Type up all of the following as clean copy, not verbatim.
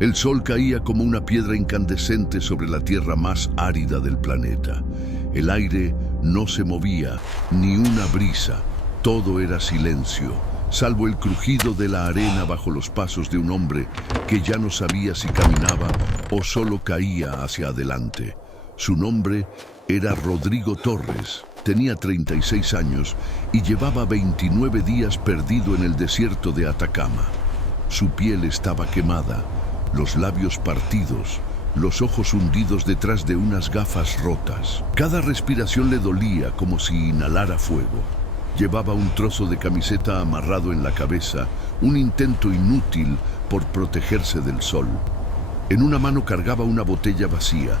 El sol caía como una piedra incandescente sobre la tierra más árida del planeta. El aire no se movía, ni una brisa. Todo era silencio, salvo el crujido de la arena bajo los pasos de un hombre que ya no sabía si caminaba o solo caía hacia adelante. Su nombre era Rodrigo Torres. Tenía 36 años y llevaba 29 días perdido en el desierto de Atacama. Su piel estaba quemada, los labios partidos, los ojos hundidos detrás de unas gafas rotas. Cada respiración le dolía como si inhalara fuego. Llevaba un trozo de camiseta amarrado en la cabeza, un intento inútil por protegerse del sol. En una mano cargaba una botella vacía,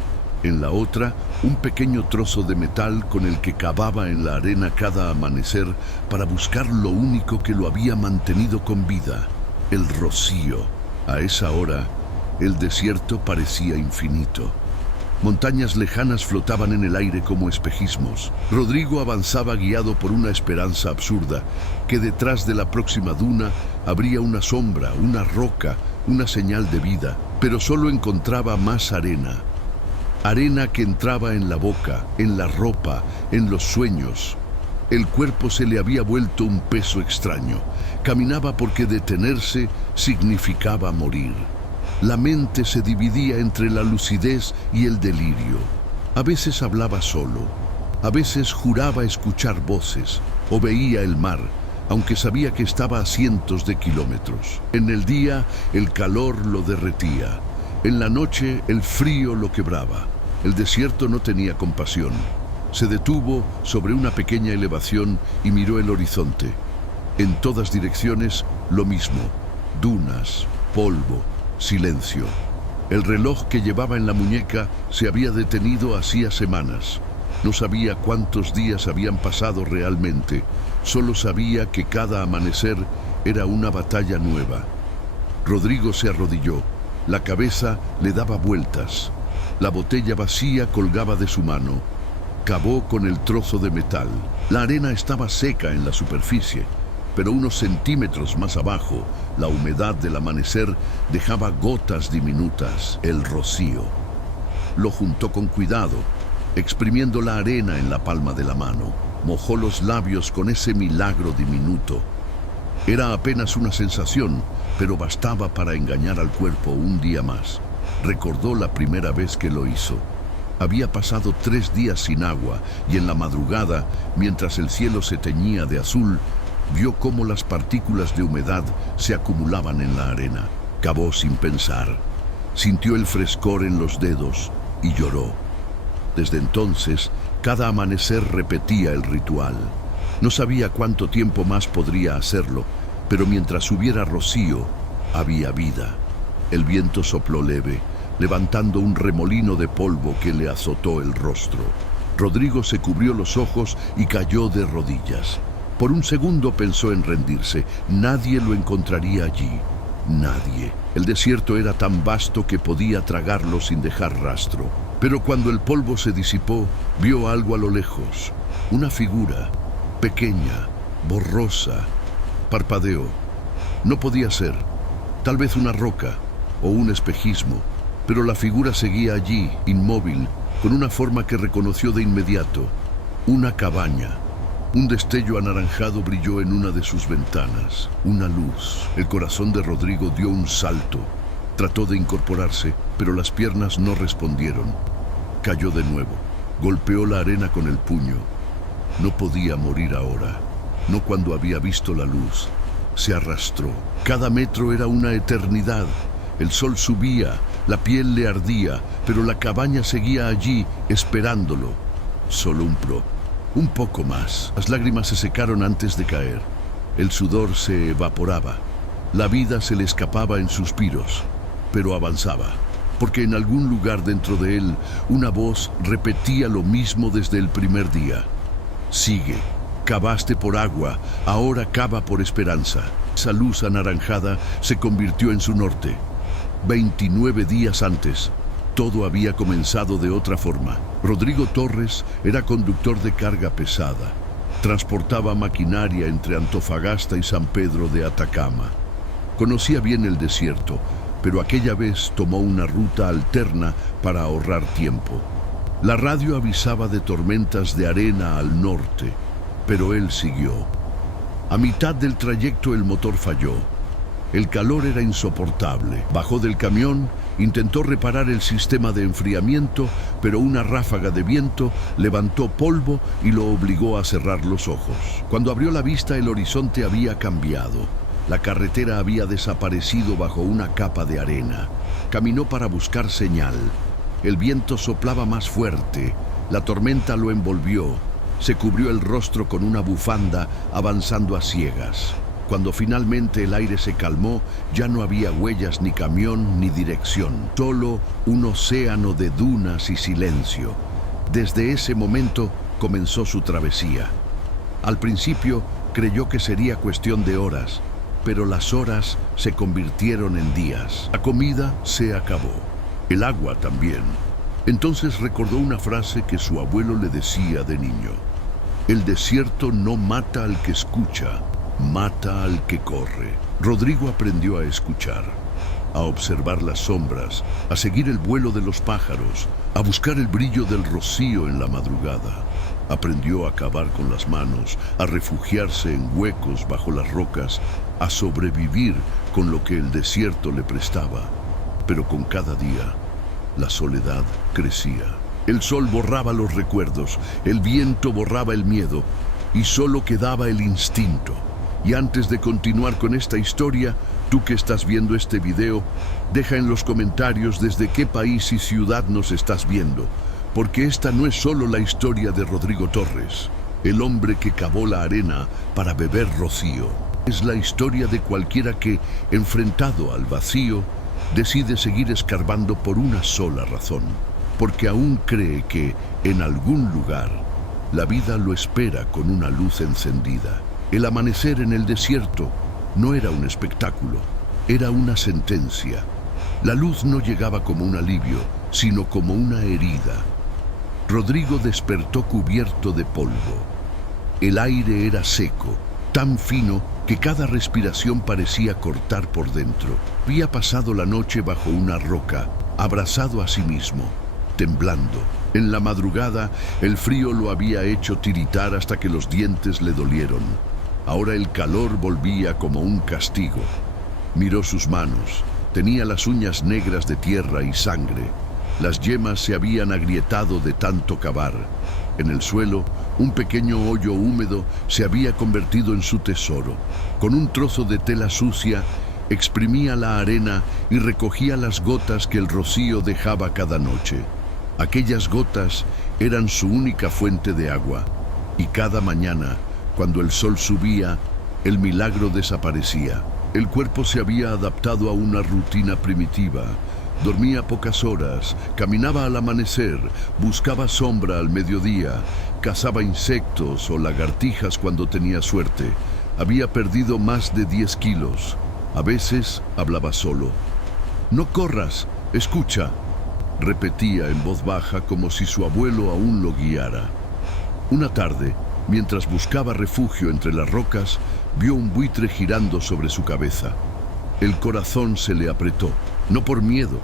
en la otra un pequeño trozo de metal con el que cavaba en la arena cada amanecer para buscar lo único que lo había mantenido con vida, el rocío. A esa hora, el desierto parecía infinito. Montañas lejanas flotaban en el aire como espejismos. Rodrigo avanzaba guiado por una esperanza absurda, que detrás de la próxima duna habría una sombra, una roca, una señal de vida, pero solo encontraba más arena. Arena que entraba en la boca, en la ropa, en los sueños. El cuerpo se le había vuelto un peso extraño. Caminaba porque detenerse significaba morir. La mente se dividía entre la lucidez y el delirio. A veces hablaba solo, a veces juraba escuchar voces o veía el mar, aunque sabía que estaba a cientos de kilómetros. En el día, el calor lo derretía. En la noche, el frío lo quebraba. El desierto no tenía compasión. Se detuvo sobre una pequeña elevación y miró el horizonte. En todas direcciones, lo mismo: dunas, polvo, silencio. El reloj que llevaba en la muñeca se había detenido hacía semanas. No sabía cuántos días habían pasado realmente. Solo sabía que cada amanecer era una batalla nueva. Rodrigo se arrodilló. La cabeza le daba vueltas. La botella vacía colgaba de su mano. Cavó con el trozo de metal. La arena estaba seca en la superficie, pero unos centímetros más abajo, la humedad del amanecer dejaba gotas diminutas, el rocío. Lo juntó con cuidado, exprimiendo la arena en la palma de la mano. Mojó los labios con ese milagro diminuto. Era apenas una sensación, pero bastaba para engañar al cuerpo un día más. Recordó la primera vez que lo hizo. Había pasado 3 días sin agua y en la madrugada, mientras el cielo se teñía de azul, vio cómo las partículas de humedad se acumulaban en la arena. Cavó sin pensar. Sintió el frescor en los dedos y lloró. Desde entonces, cada amanecer repetía el ritual. No sabía cuánto tiempo más podría hacerlo, pero mientras hubiera rocío, había vida. El viento sopló leve, levantando un remolino de polvo que le azotó el rostro. Rodrigo se cubrió los ojos y cayó de rodillas. Por un segundo pensó en rendirse. Nadie lo encontraría allí. Nadie. El desierto era tan vasto que podía tragarlo sin dejar rastro. Pero cuando el polvo se disipó, vio algo a lo lejos. Una figura, pequeña, borrosa. Parpadeó. No podía ser. Tal vez una roca o un espejismo. Pero la figura seguía allí, inmóvil, con una forma que reconoció de inmediato. Una cabaña. Un destello anaranjado brilló en una de sus ventanas. Una luz. El corazón de Rodrigo dio un salto. Trató de incorporarse, pero las piernas no respondieron. Cayó de nuevo. Golpeó la arena con el puño. No podía morir ahora. No cuando había visto la luz. Se arrastró. Cada metro era una eternidad. El sol subía, la piel le ardía, pero la cabaña seguía allí, esperándolo. Solo un poco más. Las lágrimas se secaron antes de caer. El sudor se evaporaba. La vida se le escapaba en suspiros, pero avanzaba, porque en algún lugar dentro de él, una voz repetía lo mismo desde el primer día. Sigue. Cavaste por agua, ahora cava por esperanza. Esa luz anaranjada se convirtió en su norte. 29 días antes, todo había comenzado de otra forma. Rodrigo Torres era conductor de carga pesada. Transportaba maquinaria entre Antofagasta y San Pedro de Atacama. Conocía bien el desierto, pero aquella vez tomó una ruta alterna para ahorrar tiempo. La radio avisaba de tormentas de arena al norte, pero él siguió. A mitad del trayecto el motor falló. El calor era insoportable. Bajó del camión, intentó reparar el sistema de enfriamiento, pero una ráfaga de viento levantó polvo y lo obligó a cerrar los ojos. Cuando abrió la vista, el horizonte había cambiado. La carretera había desaparecido bajo una capa de arena. Caminó para buscar señal. El viento soplaba más fuerte. La tormenta lo envolvió. Se cubrió el rostro con una bufanda, avanzando a ciegas. Cuando finalmente el aire se calmó, ya no había huellas, ni camión, ni dirección. Solo un océano de dunas y silencio. Desde ese momento comenzó su travesía. Al principio creyó que sería cuestión de horas, pero las horas se convirtieron en días. La comida se acabó. El agua también. Entonces recordó una frase que su abuelo le decía de niño. El desierto no mata al que escucha, mata al que corre. Rodrigo aprendió a escuchar, a observar las sombras, a seguir el vuelo de los pájaros, a buscar el brillo del rocío en la madrugada. Aprendió a cavar con las manos, a refugiarse en huecos bajo las rocas, a sobrevivir con lo que el desierto le prestaba. Pero con cada día, la soledad crecía. El sol borraba los recuerdos, el viento borraba el miedo, y solo quedaba el instinto. Y antes de continuar con esta historia, tú que estás viendo este video, deja en los comentarios desde qué país y ciudad nos estás viendo, porque esta no es solo la historia de Rodrigo Torres, el hombre que cavó la arena para beber rocío. Es la historia de cualquiera que, enfrentado al vacío, decide seguir escarbando por una sola razón, porque aún cree que, en algún lugar, la vida lo espera con una luz encendida. El amanecer en el desierto no era un espectáculo, era una sentencia. La luz no llegaba como un alivio, sino como una herida. Rodrigo despertó cubierto de polvo. El aire era seco, tan fino que cada respiración parecía cortar por dentro. Había pasado la noche bajo una roca, abrazado a sí mismo, temblando. En la madrugada, el frío lo había hecho tiritar hasta que los dientes le dolieron. Ahora el calor volvía como un castigo. Miró sus manos. Tenía las uñas negras de tierra y sangre. Las yemas se habían agrietado de tanto cavar. En el suelo, un pequeño hoyo húmedo se había convertido en su tesoro. Con un trozo de tela sucia, exprimía la arena y recogía las gotas que el rocío dejaba cada noche. Aquellas gotas eran su única fuente de agua, y cada mañana, cuando el sol subía, el milagro desaparecía. El cuerpo se había adaptado a una rutina primitiva. Dormía pocas horas, caminaba al amanecer, buscaba sombra al mediodía, cazaba insectos o lagartijas cuando tenía suerte. Había perdido más de 10 kilos. A veces hablaba solo. «No corras, escucha», repetía en voz baja como si su abuelo aún lo guiara. Una tarde, mientras buscaba refugio entre las rocas, vio un buitre girando sobre su cabeza. El corazón se le apretó, no por miedo,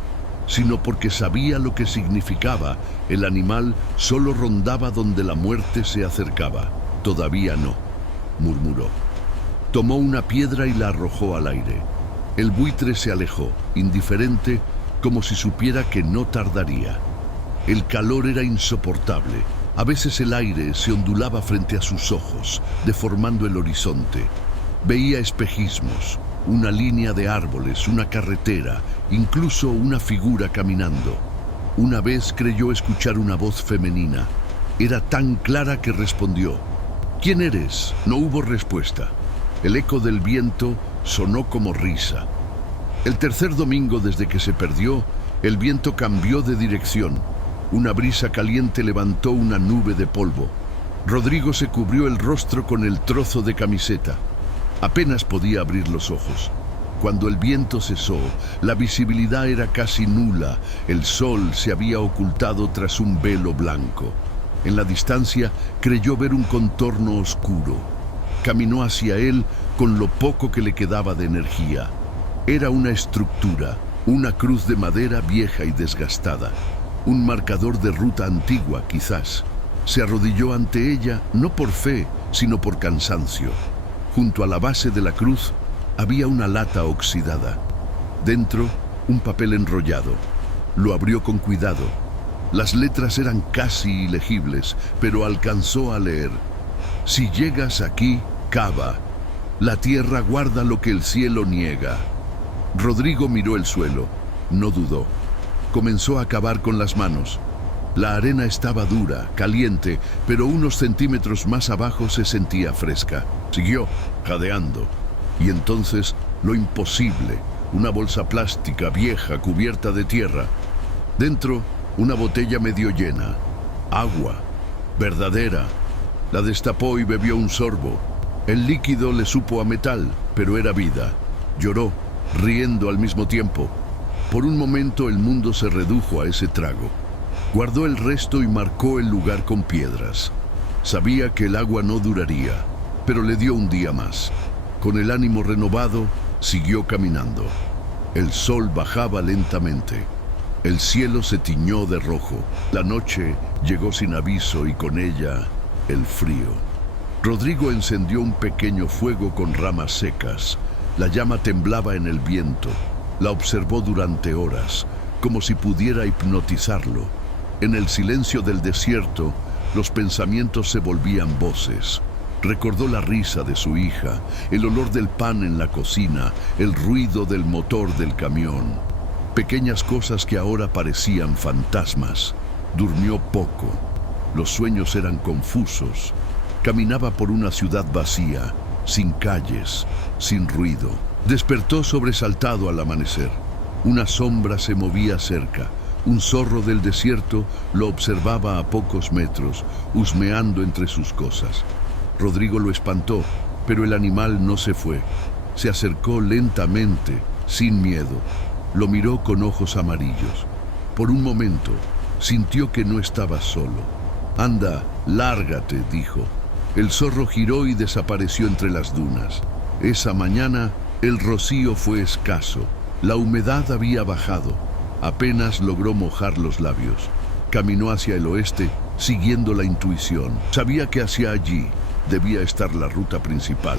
sino porque sabía lo que significaba. El animal solo rondaba donde la muerte se acercaba. «Todavía no», murmuró. Tomó una piedra y la arrojó al aire. El buitre se alejó, indiferente, como si supiera que no tardaría. El calor era insoportable. A veces el aire se ondulaba frente a sus ojos, deformando el horizonte. Veía espejismos, una línea de árboles, una carretera, incluso una figura caminando. Una vez creyó escuchar una voz femenina. Era tan clara que respondió. «¿Quién eres?». No hubo respuesta. El eco del viento sonó como risa. El tercer domingo desde que se perdió, el viento cambió de dirección. Una brisa caliente levantó una nube de polvo. Rodrigo se cubrió el rostro con el trozo de camiseta. Apenas podía abrir los ojos. Cuando el viento cesó, la visibilidad era casi nula. El sol se había ocultado tras un velo blanco. En la distancia creyó ver un contorno oscuro. Caminó hacia él con lo poco que le quedaba de energía. Era una estructura, Una cruz de madera vieja y desgastada, un marcador de ruta antigua quizás. Se arrodilló ante ella no por fe, sino por cansancio. Junto a la base de la cruz había una lata oxidada. Dentro, un papel enrollado. Lo abrió con cuidado. Las letras eran casi ilegibles, pero alcanzó a leer: si llegas aquí, cava. La tierra guarda lo que el cielo niega. Rodrigo miró el suelo. No dudó. Comenzó a cavar con las manos. La arena estaba dura, caliente, pero unos centímetros más abajo se sentía fresca. Siguió, jadeando. Y entonces, lo imposible: una bolsa plástica vieja cubierta de tierra. Dentro, una botella medio llena. Agua. Verdadera. La destapó y bebió un sorbo. El líquido le supo a metal, pero era vida. Lloró, riendo al mismo tiempo. Por un momento el mundo se redujo a ese trago. Guardó el resto y marcó el lugar con piedras. Sabía que el agua no duraría, pero le dio un día más. Con el ánimo renovado, siguió caminando. El sol bajaba lentamente. El cielo se tiñó de rojo. La noche llegó sin aviso y con ella el frío. Rodrigo encendió un pequeño fuego con ramas secas. La llama temblaba en el viento. La observó durante horas, como si pudiera hipnotizarlo. En el silencio del desierto, los pensamientos se volvían voces. Recordó la risa de su hija, el olor del pan en la cocina, el ruido del motor del camión. Pequeñas cosas que ahora parecían fantasmas. Durmió poco. Los sueños eran confusos. Caminaba por una ciudad vacía, sin calles, sin ruido. Despertó sobresaltado al amanecer. Una sombra se movía cerca. Un zorro del desierto lo observaba a pocos metros, husmeando entre sus cosas. Rodrigo lo espantó, pero el animal no se fue. Se acercó lentamente, sin miedo. Lo miró con ojos amarillos. Por un momento, sintió que no estaba solo. «Anda, lárgate», dijo. El zorro giró y desapareció entre las dunas. Esa mañana, el rocío fue escaso. La humedad había bajado. Apenas logró mojar los labios. Caminó hacia el oeste, siguiendo la intuición. Sabía que hacia allí debía estar la ruta principal.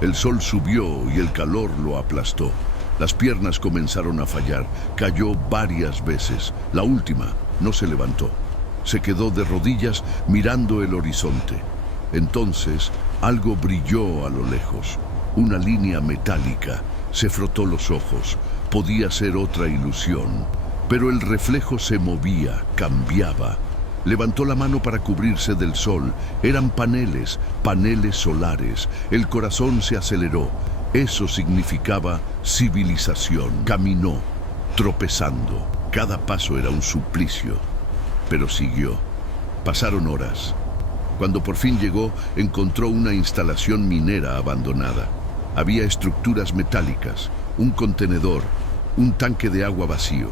El sol subió y el calor lo aplastó. Las piernas comenzaron a fallar. Cayó varias veces. La última no se levantó. Se quedó de rodillas mirando el horizonte. Entonces, algo brilló a lo lejos. Una línea metálica. Se frotó los ojos. Podía ser otra ilusión. Pero el reflejo se movía, cambiaba. Levantó la mano para cubrirse del sol. Eran paneles solares. El corazón se aceleró. Eso significaba civilización. Caminó, tropezando. Cada paso era un suplicio. Pero siguió. Pasaron horas. Cuando por fin llegó, encontró una instalación minera abandonada. Había estructuras metálicas, un contenedor, un tanque de agua vacío.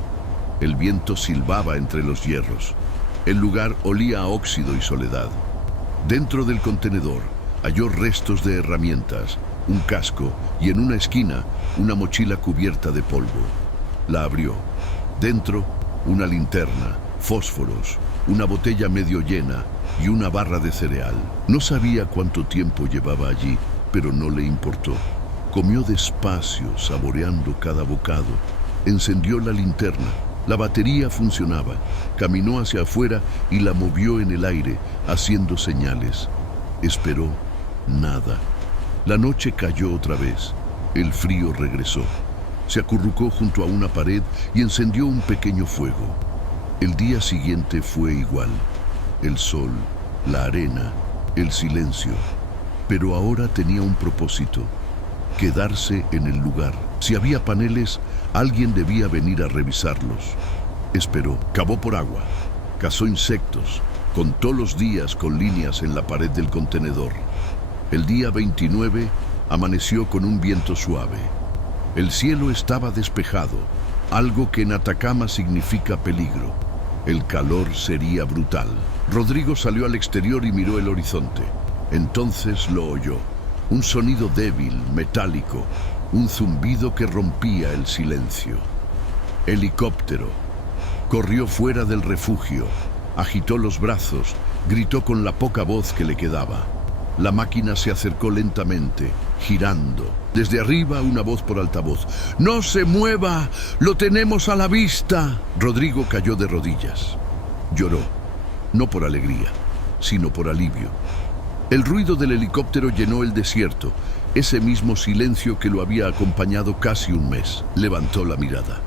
El viento silbaba entre los hierros. El lugar olía a óxido y soledad. Dentro del contenedor halló restos de herramientas, un casco y en una esquina una mochila cubierta de polvo. La abrió. Dentro, una linterna, fósforos, una botella medio llena y una barra de cereal. No sabía cuánto tiempo llevaba allí, pero no le importó. Comió despacio, saboreando cada bocado. Encendió la linterna. La batería funcionaba. Caminó hacia afuera y la movió en el aire, haciendo señales. Esperó. Nada. La noche cayó otra vez. El frío regresó. Se acurrucó junto a una pared y encendió un pequeño fuego. El día siguiente fue igual. El sol, la arena, el silencio. Pero ahora tenía un propósito: quedarse en el lugar. Si había paneles, alguien debía venir a revisarlos. Esperó, cavó por agua, cazó insectos, contó los días con líneas en la pared del contenedor. El día 29 amaneció con un viento suave. El cielo estaba despejado, algo que en Atacama significa peligro. El calor sería brutal. Rodrigo salió al exterior y miró el horizonte. Entonces lo oyó. Un sonido débil, metálico, un zumbido que rompía el silencio. Helicóptero. Corrió fuera del refugio, agitó los brazos, gritó con la poca voz que le quedaba. La máquina se acercó lentamente, girando. Desde arriba, una voz por altavoz: ¡No se mueva! ¡Lo tenemos a la vista! Rodrigo cayó de rodillas. Lloró, no por alegría, sino por alivio. El ruido del helicóptero llenó el desierto, ese mismo silencio que lo había acompañado casi un mes. Levantó la mirada.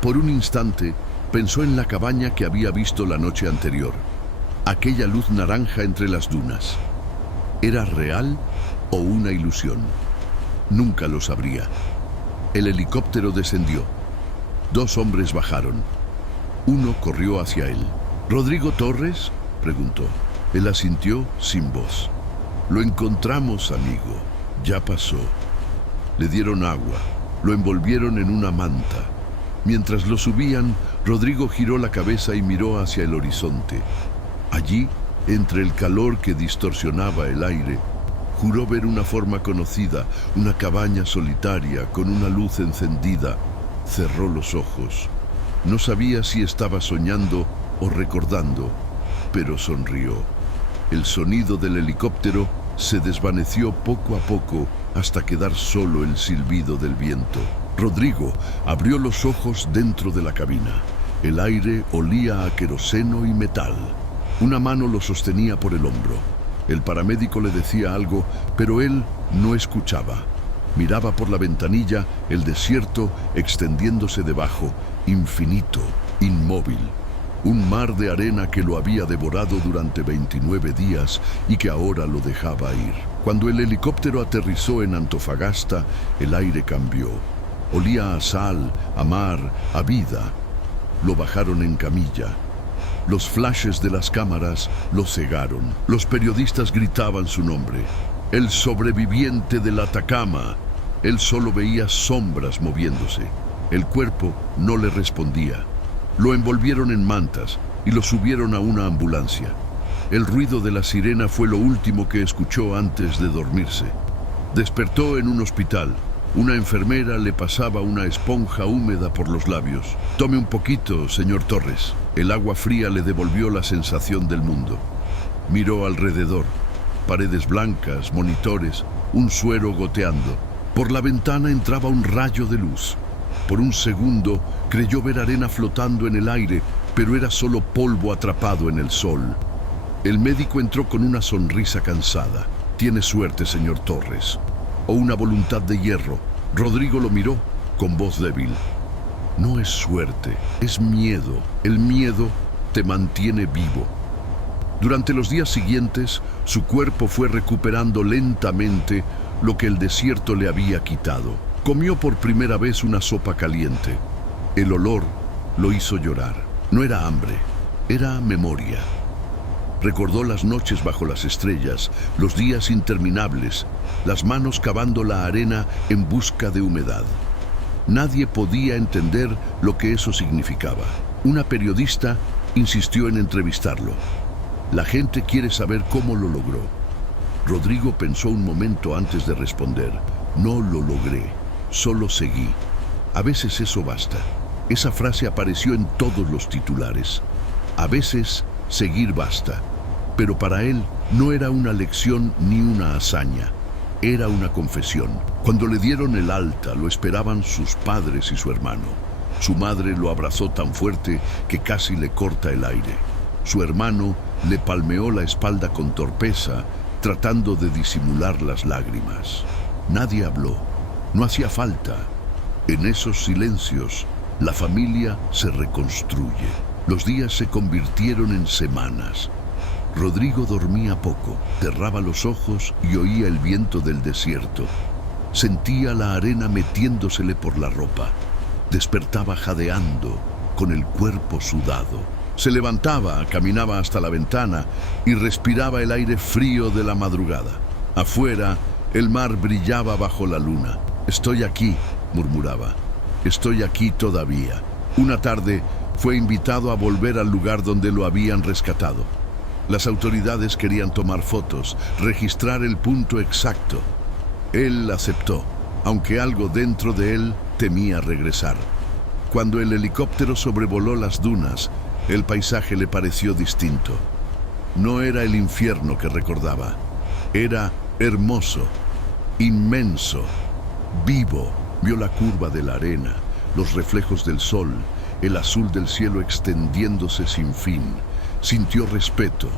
Por un instante, pensó en la cabaña que había visto la noche anterior. Aquella luz naranja entre las dunas. ¿Era real o una ilusión? Nunca lo sabría. El helicóptero descendió. 2 hombres bajaron. Uno corrió hacia él. ¿Rodrigo Torres?, preguntó. Él asintió sin voz. Lo encontramos, amigo. Ya pasó. Le dieron agua. Lo envolvieron en una manta. Mientras lo subían, Rodrigo giró la cabeza y miró hacia el horizonte. Allí, entre el calor que distorsionaba el aire, juró ver una forma conocida, una cabaña solitaria con una luz encendida. Cerró los ojos. No sabía si estaba soñando o recordando, pero sonrió. El sonido del helicóptero se desvaneció poco a poco hasta quedar solo el silbido del viento. Rodrigo abrió los ojos dentro de la cabina. El aire olía a queroseno y metal. Una mano lo sostenía por el hombro. El paramédico le decía algo, pero él no escuchaba. Miraba por la ventanilla el desierto extendiéndose debajo, infinito, inmóvil. Un mar de arena que lo había devorado durante 29 días y que ahora lo dejaba ir. Cuando el helicóptero aterrizó en Antofagasta, el aire cambió. Olía a sal, a mar, a vida. Lo bajaron en camilla. Los flashes de las cámaras lo cegaron. Los periodistas gritaban su nombre. El sobreviviente del Atacama. Él solo veía sombras moviéndose. El cuerpo no le respondía. Lo envolvieron en mantas y lo subieron a una ambulancia. El ruido de la sirena fue lo último que escuchó antes de dormirse. Despertó en un hospital. Una enfermera le pasaba una esponja húmeda por los labios. Tome un poquito, señor Torres. El agua fría le devolvió la sensación del mundo. Miró alrededor. Paredes blancas, monitores, un suero goteando. Por la ventana entraba un rayo de luz. Por un segundo creyó ver arena flotando en el aire, pero era solo polvo atrapado en el sol. El médico entró con una sonrisa cansada. Tiene suerte, señor Torres. O una voluntad de hierro. Rodrigo lo miró con voz débil. No es suerte, es miedo. El miedo te mantiene vivo. Durante los días siguientes, su cuerpo fue recuperando lentamente lo que el desierto le había quitado. Comió por primera vez una sopa caliente. El olor lo hizo llorar. No era hambre, era memoria. Recordó las noches bajo las estrellas, los días interminables, las manos cavando la arena en busca de humedad. Nadie podía entender lo que eso significaba. Una periodista insistió en entrevistarlo. La gente quiere saber cómo lo logró. Rodrigo pensó un momento antes de responder. No lo logré, solo seguí. A veces eso basta. Esa frase apareció en todos los titulares. A veces seguir basta. Pero para él no era una lección ni una hazaña. Era una confesión. Cuando le dieron el alta, lo esperaban sus padres y su hermano. Su madre lo abrazó tan fuerte que casi le corta el aire. Su hermano le palmeó la espalda con torpeza, tratando de disimular las lágrimas. Nadie habló. No hacía falta. En esos silencios, la familia se reconstruye. Los días se convirtieron en semanas. Rodrigo dormía poco, cerraba los ojos y oía el viento del desierto. Sentía la arena metiéndosele por la ropa. Despertaba jadeando, con el cuerpo sudado. Se levantaba, caminaba hasta la ventana y respiraba el aire frío de la madrugada. Afuera, el mar brillaba bajo la luna. «Estoy aquí», murmuraba. «Estoy aquí todavía». Una tarde fue invitado a volver al lugar donde lo habían rescatado. Las autoridades querían tomar fotos, registrar el punto exacto. Él aceptó, aunque algo dentro de él temía regresar. Cuando el helicóptero sobrevoló las dunas, el paisaje le pareció distinto. No era el infierno que recordaba. Era hermoso, inmenso, vivo. Vio la curva de la arena, los reflejos del sol, el azul del cielo extendiéndose sin fin. Sintió respeto.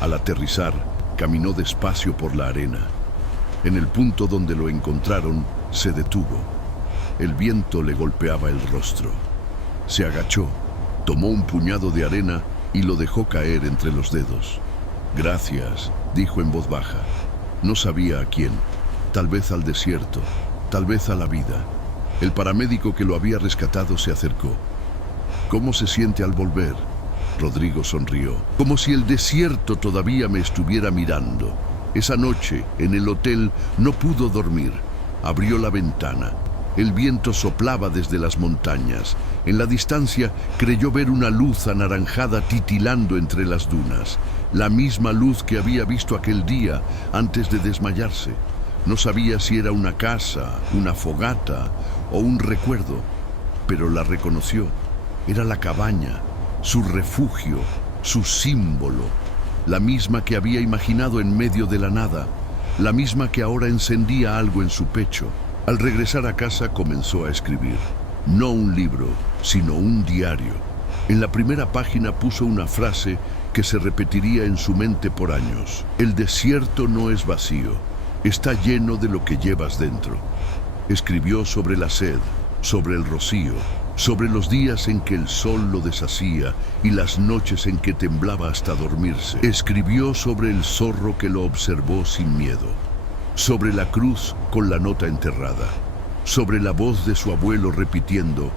Al aterrizar, caminó despacio por la arena. En el punto donde lo encontraron, se detuvo. El viento le golpeaba el rostro. Se agachó, tomó un puñado de arena y lo dejó caer entre los dedos. «Gracias», dijo en voz baja. No sabía a quién, tal vez al desierto, tal vez a la vida. El paramédico que lo había rescatado se acercó. «¿Cómo se siente al volver?». Rodrigo sonrió, como si el desierto todavía me estuviera mirando. Esa noche, en el hotel, no pudo dormir. Abrió la ventana. El viento soplaba desde las montañas. En la distancia creyó ver una luz anaranjada titilando entre las dunas. La misma luz que había visto aquel día antes de desmayarse. No sabía si era una casa, una fogata o un recuerdo, pero la reconoció. Era la cabaña, su refugio, su símbolo, la misma que había imaginado en medio de la nada, la misma que ahora encendía algo en su pecho. Al regresar a casa comenzó a escribir, no un libro, sino un diario. En la primera página puso una frase que se repetiría en su mente por años. El desierto no es vacío, está lleno de lo que llevas dentro. Escribió sobre la sed, sobre el rocío, sobre los días en que el sol lo deshacía y las noches en que temblaba hasta dormirse. Escribió sobre el zorro que lo observó sin miedo, sobre la cruz con la nota enterrada, sobre la voz de su abuelo repitiendo,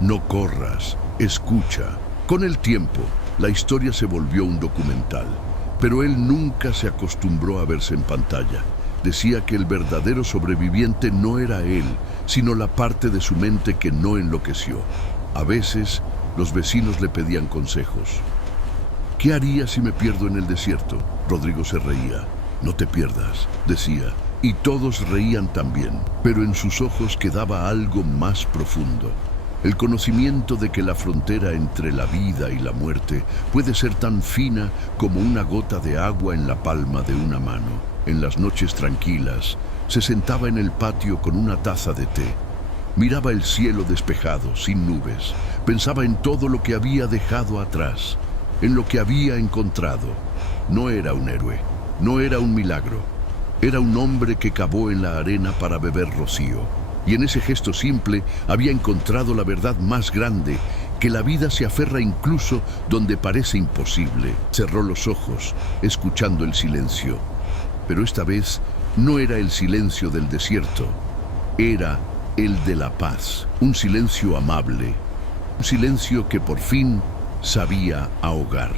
no corras, escucha. Con el tiempo, la historia se volvió un documental, pero él nunca se acostumbró a verse en pantalla. Decía que el verdadero sobreviviente no era él, sino la parte de su mente que no enloqueció. A veces, los vecinos le pedían consejos. «¿Qué haría si me pierdo en el desierto?». Rodrigo se reía. «No te pierdas», decía, y todos reían también, pero en sus ojos quedaba algo más profundo. El conocimiento de que la frontera entre la vida y la muerte puede ser tan fina como una gota de agua en la palma de una mano. En las noches tranquilas, se sentaba en el patio con una taza de té. Miraba el cielo despejado, sin nubes. Pensaba en todo lo que había dejado atrás, en lo que había encontrado. No era un héroe, no era un milagro. Era un hombre que cavó en la arena para beber rocío. Y en ese gesto simple había encontrado la verdad más grande, que la vida se aferra incluso donde parece imposible. Cerró los ojos, escuchando el silencio. Pero esta vez no era el silencio del desierto, era el de la paz, un silencio amable, un silencio que por fin sabía ahogar.